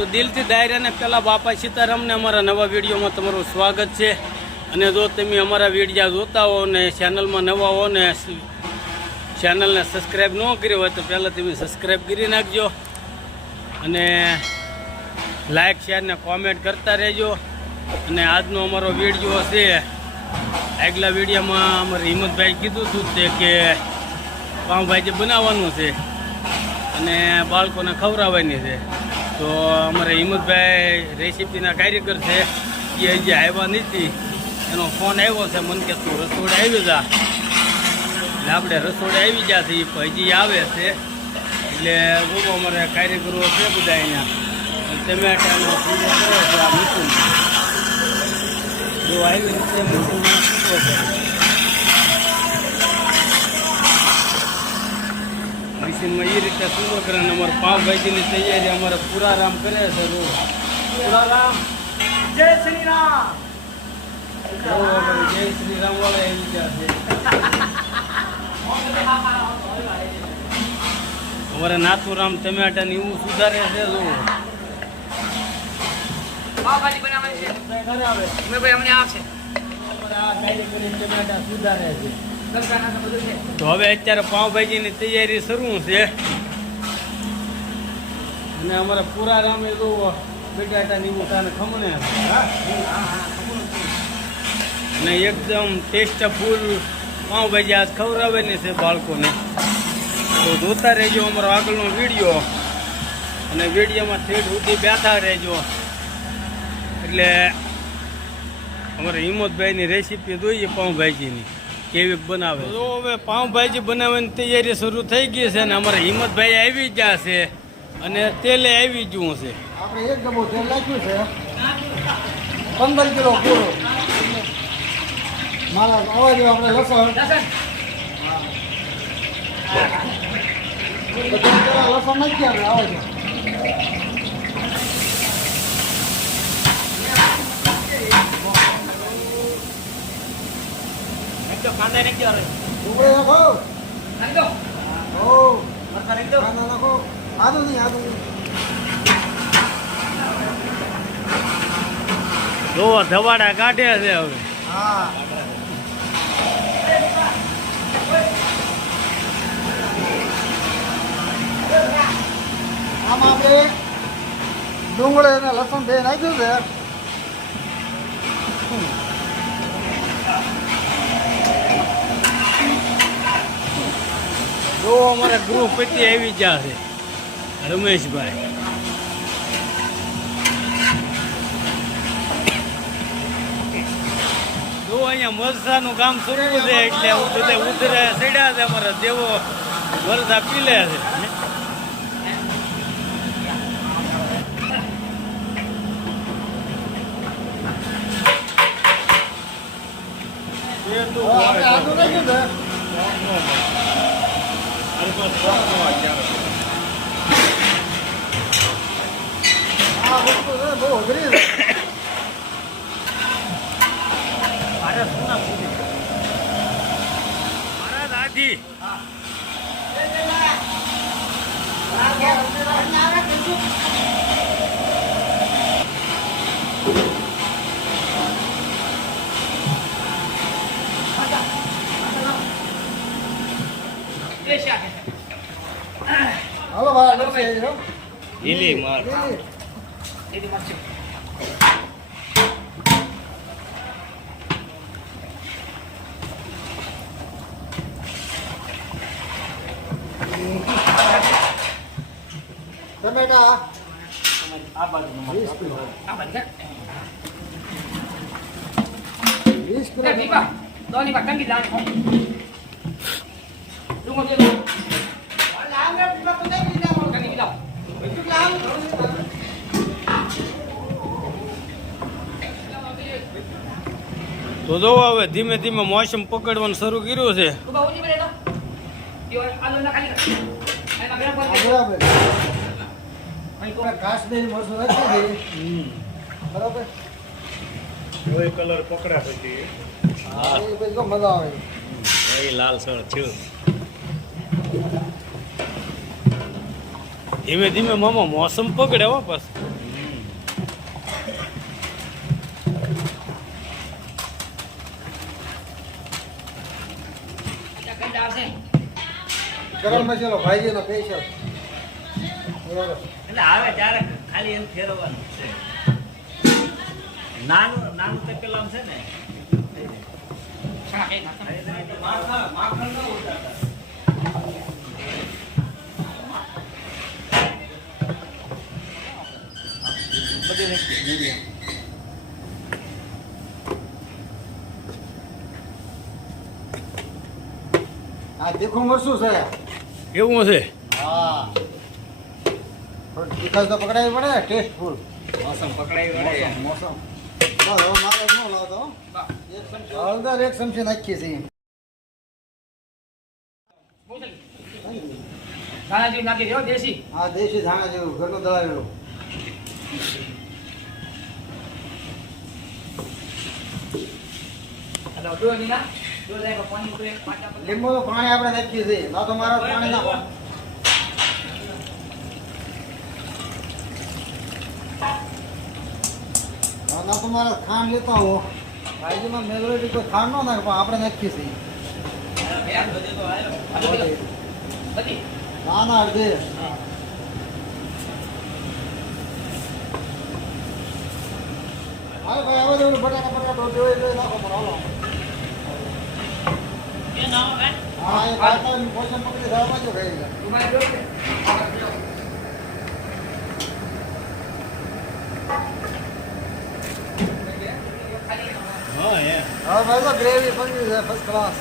તો દિલથી ડાયરાને પહેલાં બાપા સીતારામને અમારા નવા વિડીયોમાં તમારું સ્વાગત છે. અને જો તમે અમારા વિડીયા જોતા હો ને ચેનલમાં નવા હો ને ચેનલને સબસ્ક્રાઈબ ન કરી હોય તો પહેલાં તમે સબસ્ક્રાઈબ કરી નાખજો. અને લાઇક, શેર ને કોમેન્ટ કરતા રહેજો. અને આજનો અમારો વીડિયો છે આગલા વિડીયોમાં અમારે હિંમતભાઈ કીધું હતું તે કે પાઉંભાજી બનાવવાનું છે. અને બાળકોને ખવડાવવાની છે. તો અમારે હિંમતભાઈ રેસીપીના કાર્યકર છે. એ હજી આવ્યા નથી. એનો ફોન આવ્યો છે. મને કે તું રસોડે આવી જા. એટલે આપણે રસોડે આવી ગયા છે એ હજી આવે છે. એટલે બહુ અમારે કાર્યકરો છે બધા અહીંયા. ટમેટાનો પૂરો કરો છે. આ મીઠું જો આવી રીતે મીઠુંમાં પૂરો કરે એ રીતે અને અમારે પાવભાજીની તૈયારી અમારે પૂરા રામ કરે છે પૂરા રામ જય શ્રી રામ જય શ્રી રામ વાળા ગયા છે. અમારે નાથુરામ ટમેટાની એવું સુધારે છે જો. પાવભાજી છે. ઘરે આવે. ઉમેશભાઈ અમને આવશે આ ટમેટા સુધારે છે. તો હવે અત્યારે પાઉંભાજીની તૈયારી શરૂ છે. અને અમારા પૂરા રામે તો બટાટાની તાને ખમણે અને એકદમ ટેસ્ટફુલ પાઉંભાજી આજ ખવડાવવાની છે બાળકોને. તો જોતા રહેજો અમારો આગળનો વીડિયો. અને વિડીયોમાં ઠેઠ સુધી બેઠા રહેજો. એટલે અમારે હિંમતભાઈની રેસીપી જોઈએ પાઉંભાજીની કેવી બનાવે? તો હવે પાઉંભાજી બનાવવાની તૈયારી શરૂ થઈ ગઈ છે અને અમારા હિંમતભાઈ આવી ગયા છે અને તેલે આવી ગયું છે. આપણે એક ડબ્બો તેલ નાખ્યું છે. પંદર કિલો પૂરો. મારા અવાજ આપણે લસણ. લસણ નાખીએ આપણે આવા એકદમ કાંદા નાખી હવે. દો ઓ મરચાં નાખી કાંદા નાખો આદુ નહીં આદુ જો ધવાડા કાઢ્યા છે હવે. હા. આમાં આપણે ડુંગળી અને લસણ બે નાખ્યું છે. જો અમારા ગૃહપતિ આવી છે રમેશભાઈ. જો અહીંયા મરસાનું કામ શરૂ છે એટલે બધે ઉધરે ચડ્યા છે અમારા દેવો મરસા પીલે છે. તો આપણે આદુ નાખ્યું છે આ વસ્તુ છે બહુ અઘરી છે મારા દાદી એ શાક છે. હાલો ભાઈ નથી હો ઈલી માર લીલી મરચું. ટમેટા આ બાજુનું મરચું. વીસ કિલો આ બાજુ છે. વીસ કિલો એ તો જો હવે ધીમે ધીમે મોસમ પકડવાનું શરૂ કર્યું છે. કલર પકડા પછી. મજા આવે. લાલ સળ થયું. ધીમે ધીમે મામા મોસમ પકડે હો બસ ગરમ મસાલો ભાઈજી એટલે આવે ત્યારે ખાલી એમ ફેરવવાનું છે. નાનું નાનું તપેલામ છે ને. કઈ નાખો આ તીખું મરચું છે? કેવું છે હા. તીખાશ તો પકડાવી પડે ટેસ્ટફુલ મોસમ પકડાવી પડે. મોસમ બસ હવે મારે ન લાવતો એક ચમચી હળદર એક ચમચી નાખીએ છીએ. દાણા જેવું નાખી દેવો દેશી. હા દેશી ધાણા જેવું ઘરનું દળાવેલું. દો જાય પાણી આપણે નાખીએ છીએ. તો તમારા પાણી નાખો હા, ના તો મારે ખાંડ લેતા હો ભાઈજીમાં મેલોડી કોઈ ખાંડ ન નાખે પણ આપણે નાખીએ છીએ. ના ના અડધે. હાલો ભાઈ તો બટાકા બટાકા નાખો પણ હાલો હા એ ખાતા પોષણ પકડી ધારમાં જો ખાઈ ગયા રૂમાલ દો હા હે હા ભાઈ તો ગ્રેવી બની છે ફર્સ્ટ ક્લાસ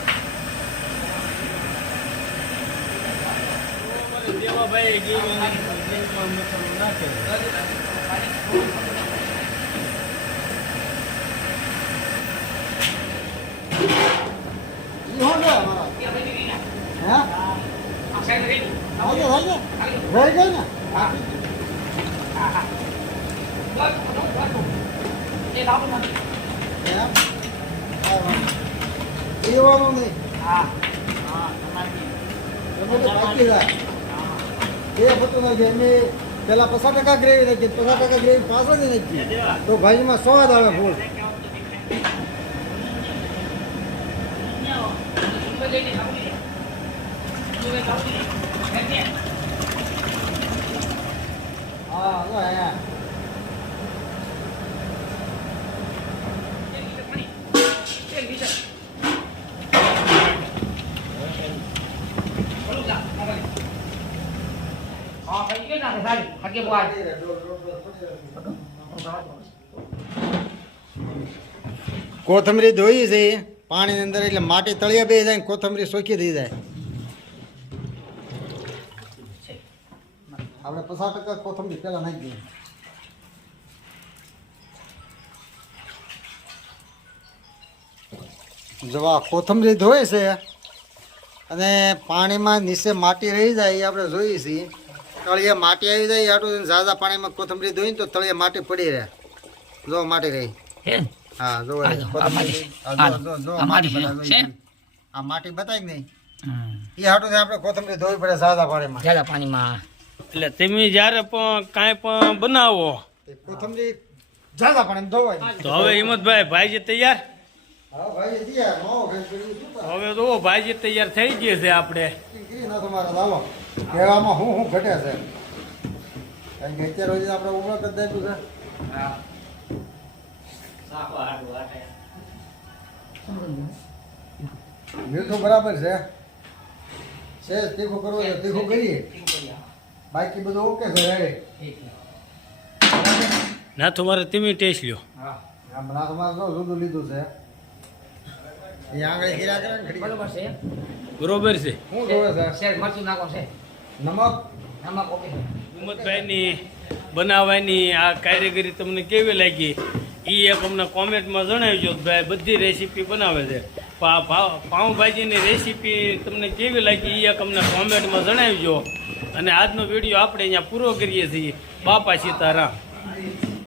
દેવાભાઈ મસાલો નાખે ઈ હું છે અમારા હે આ સાઈડ રેડી હાજે હાજે રહી ગઈ ને હા હા બસ એ લાવો ના એમ હા, વાહ. પીવાનું નહીં. હા એ હોતું નથી એમને પેલા પચાસ ટકા ગ્રેવી નાખી પચાસ ટકા ગ્રેવી પાછળથી નાખી. તો ભાજીમાં સ્વાદ આવે ફૂલ એટલે હા જો અહીંયા એક લીટર પાણી એક લીટર બોલો જા મોબાઈલ કોથમરી ધોઈ છે, પાણીની અંદર એટલે માટી તળિયા બે જાય કોથમરી સોખી થઈ જાય. આપણે પચાસ ટકા કોથમરી પહેલાં નાખી દઈએ. જવા કોથમરી ધોઈ છે અને પાણીમાં નીચે માટી રહી જાય એ આપણે જોઈએ છીએ. તળિયા માટી આવી જાય આટલું ઝાઝા પાણીમાં કોથમરી ધોઈને તો તળિયા માટી પડી રહે. જો માટી રહી. હા? જો આ માટી. આ જો, જો, જો, આ માટી બતાવી નહીં એ હાટું આપણે કોથમરી ધોવી પડે ઝાઝા પાણીમાં. પાણીમાં. એટલે તમે જ્યારે પણ કાંઈ પણ બનાવો કોથમરી ઝાઝા પાણીમાં ધોવાય. તો હવે હિંમતભાઈ તૈયાર? ભાઈ કરે? હવે તો ભાઈજી તૈયાર થઈ ગઈ છે આપણે. કહેવામાં શું શું ઘટે છે? કારણ કે અત્યારે સુધી આપણે ઉમર કરી દીધું છે. મીઠું બરાબર છે. છે તીખું કરવું છે તીખું કરીએ. બાકી બધું ઓકે છે રે ના તમારે તમે ટેસ્ટ લ્યો. હા. ના તમારે તો જુદું લીધું છે. એ આગળ. બરોબર છે. બરોબર છે. શું જોવે છે? શેર મરચું નાખો છે નમક? નમક ઓકે હિંમતભાઈની બનાવવાની આ કારીગરી તમને કેવી લાગી? એ એક અમને કોમેન્ટમાં જણાવજો ભાઈ બધી રેસીપી બનાવે છે. પાઉંભાજીની રેસીપી તમને કેવી લાગી એ એક અમને કોમેન્ટમાં જણાવજો. અને આજનો વીડિયો આપણે અહીંયા પૂરો કરીએ છીએ. બાપા સીતારામ.